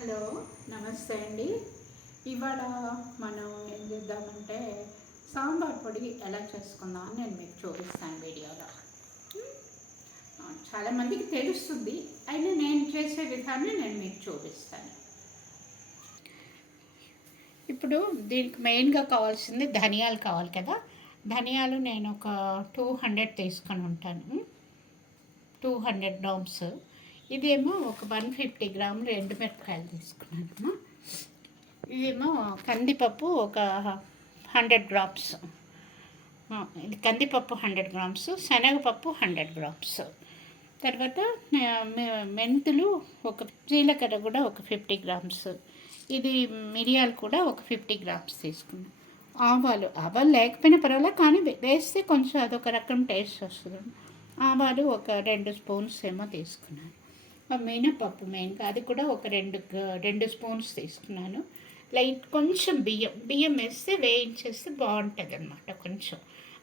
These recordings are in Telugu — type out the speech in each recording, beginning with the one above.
హలో, నమస్తే అండి. ఇవాళ మనం ఏం చేద్దామంటే సాంబార్ పొడి ఎలా చేసుకుందాం అని నేను మీకు చూపిస్తాను వీడియోలో. చాలామందికి తెలుస్తుంది, అయినా నేను చేసే విధాన్ని నేను మీకు చూపిస్తాను. ఇప్పుడు దీనికి మెయిన్గా కావాల్సింది ధనియాలు కావాలి కదా. ధనియాలు నేను ఒక 200 తీసుకొని ఉంటాను, 200 గ్రామ్స్. ఇదేమో ఒక 150 గ్రాములు ఎండుమిరపకాయలు తీసుకున్నాను. ఇదేమో కందిపప్పు ఒక 100 గ్రామ్స్. ఇది కందిపప్పు 100 గ్రామ్స్, శనగపప్పు 100 గ్రామ్స్. తర్వాత మెంతులు ఒక, జీలకర్ర కూడా ఒక 50 గ్రామ్స్. ఇది మిరియాలు కూడా ఒక 50 గ్రామ్స్ తీసుకున్నాను. ఆవాలు లేకపోయినా పర్వాలేదు, కానీ వేస్తే కొంచెం అదొక రకం టేస్ట్ వస్తుంది. ఆవాలు ఒక 2 స్పూన్స్ ఏమో తీసుకున్నాను. మినపప్పు మెయిన్గా అది కూడా ఒక 2 స్పూన్స్ తీసుకున్నాను. లైట్ కొంచెం బియ్యం వేస్తే వేయించేస్తే బాగుంటుంది అనమాట. కొంచెం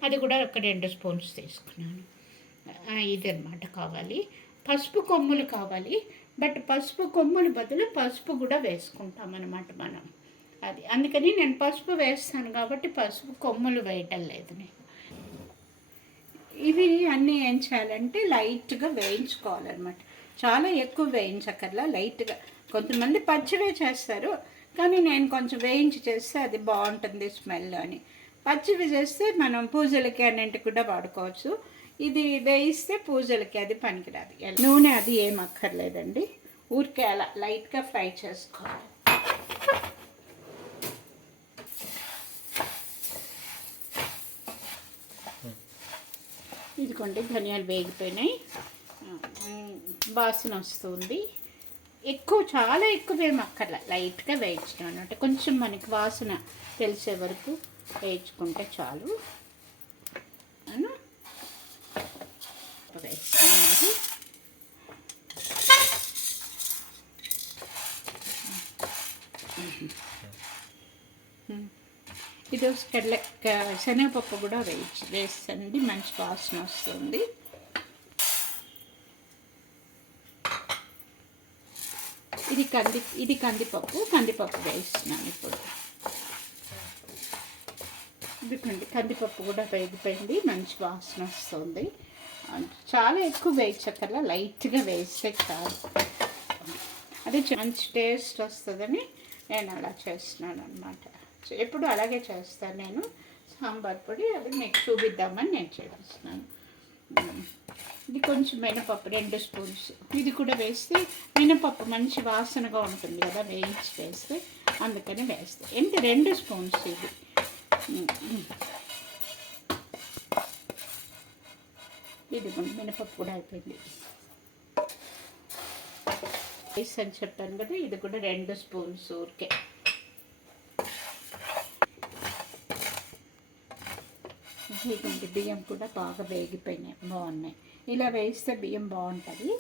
అది కూడా ఒక 2 స్పూన్స్ తీసుకున్నాను. ఇది అనమాట కావాలి. పసుపు కొమ్ములు కావాలి, బట్ పసుపు కొమ్ములు బదులు పసుపు కూడా వేసుకుంటాం అనమాట మనం. అది అందుకని నేను పసుపు వేస్తాను కాబట్టి పసుపు కొమ్ములు వేయటం లేదు నేను. ఇవి అన్నీ ఏం చేయాలంటే లైట్గా వేయించుకోవాలన్నమాట. చాలా ఎక్కువ వేయించక్కర్లా, లైట్గా. కొంతమంది పచ్చివే చేస్తారు, కానీ నేను కొంచెం వేయించి చేస్తే అది బాగుంటుంది స్మెల్ అని. పచ్చివి చేస్తే మనం పూజలకి అన్నింటికి కూడా వాడుకోవచ్చు. ఇది వేయిస్తే పూజలకి అది పనికిరాదు. నూనె అది ఏం అక్కర్లేదండి, ఊరికే అలా లైట్గా ఫ్రై చేసుకోవాలి. ఇదిగోండి, ధనియాలు వేగిపోయినాయి, వాసన వస్తుంది. చాలా ఎక్కువేం అక్కర్లా, లైట్గా వేయించడం అనమాట. కొంచెం మనకి వాసన తెలిసే వరకు వేయించుకుంటే చాలు. వేస్తున్నాను. ఇది శనగపప్పు కూడా వేస్తుంది, మంచి వాసన వస్తుంది. ఇది కందిపప్పు వేస్తున్నాను ఇప్పుడు. కందిపప్పు కూడా వేగిపోయింది, మంచి వాసన వస్తుంది. చాలా ఎక్కువ వేయించక్కర్లా, లైట్గా వేస్తే చాలు. అది మంచి టేస్ట్ వస్తుందని నేను అలా చేస్తున్నాను అనమాట. ఎప్పుడు అలాగే చేస్తాను నేను సాంబార్ పొడి. అది మీకు చూపిద్దామని నేను చేస్తున్నాను. ఇది కొంచెం మినపప్పు 2 స్పూన్స్. ఇది కూడా వేస్తే మినపప్పు మంచి వాసనగా ఉంటుంది కదా వేయించి వేస్తే, అందుకని వేస్తే. 2 స్పూన్స్ ఇది. ఇది మినపప్పు కూడా అయిపోయింది. రైస్ అని చెప్పాను కదా, ఇది కూడా 2 స్పూన్స్ ఊరికే. ఇదిగోండి, బియ్యం కూడా బాగా వేగిపోయినాయి, బాగున్నాయి. ఇలా వేస్తే బియ్యం బాగుంటుంది.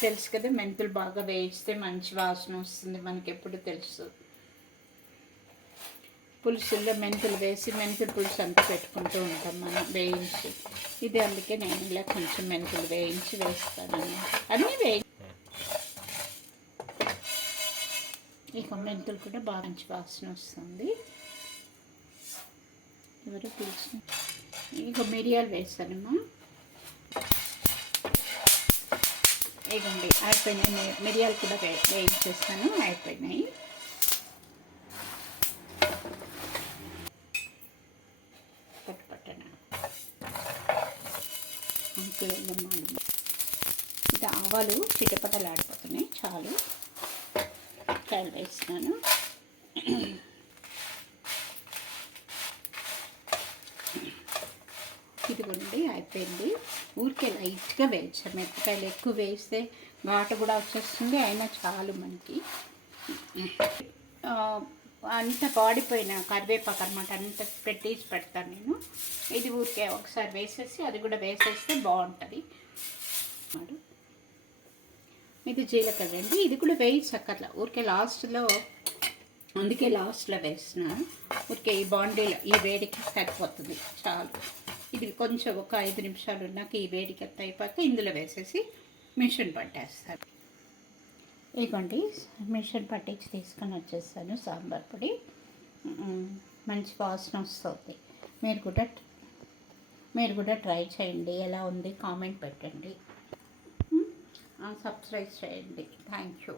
తెలుసు కదా, మెంతులు బాగా వేయిస్తే మంచి వాసన వస్తుంది మనకి, ఎప్పుడు తెలుసు. పులుసుల్లో మెంతులు వేసి మెంతుల పులుసు అంతా పెట్టుకుంటూ ఉంటాం మనం వేయించి. ఇది అందుకే నేను ఇలా కొంచెం మెంతులు వేయించి వేస్తాను అన్నీ ఇక మెంతులు కూడా బాగా మంచి వాసన వస్తుంది. ఎవరో పులుసు ఇక మిరియాలు వేస్తానమ్మా. ఇదండి అయిపోయినాయి, మిరియాలు కూడా వేయించేస్తాను, అయిపోయినాయి. ఇది ఆవాలు చిటపటలాడిపోతున్నాయి, చాలు. కాయలు వేస్తున్నాను. ఇదిగోండి అయిపోయింది. ఊరికే లైట్గా వేయించాం. మిరపకాయలు ఎక్కువ వేస్తే ఘాటు కూడా వచ్చేస్తుంది, అయినా చాలు మనకి. అంత వాడిపోయిన కరివేపాకు అనమాట, అంత పెట్టేసి పెడతాను నేను. ఇది ఊరికే ఒకసారి వేసేసి అది కూడా వేసేస్తే బాగుంటుంది. ఇది జీలకర్ర అండి, ఇది కూడా వేయించక్కర్లా, ఊరికే లాస్ట్లో, అందుకే లాస్ట్లో వేస్తున్నాను. ఊరికే ఈ బాండీలో ఈ వేడికి సరిపోతుంది, చాలు. ఇది కొంచెం ఒక 5 నిమిషాలు ఉన్నాక ఈ వేడికి అయిపోతే ఇందులో వేసేసి మిషన్ పట్టేస్తాను. ఇదిగోండి మిషన్ పట్టించి తీసుకొని వచ్చేస్తాను సాంబార్ పొడి. మంచి వాసన వస్తుంది. మీరు కూడా ట్రై చేయండి. ఎలా ఉంది కామెంట్ పెట్టండి, సబ్స్క్రైబ్ చేయండి. Thank you.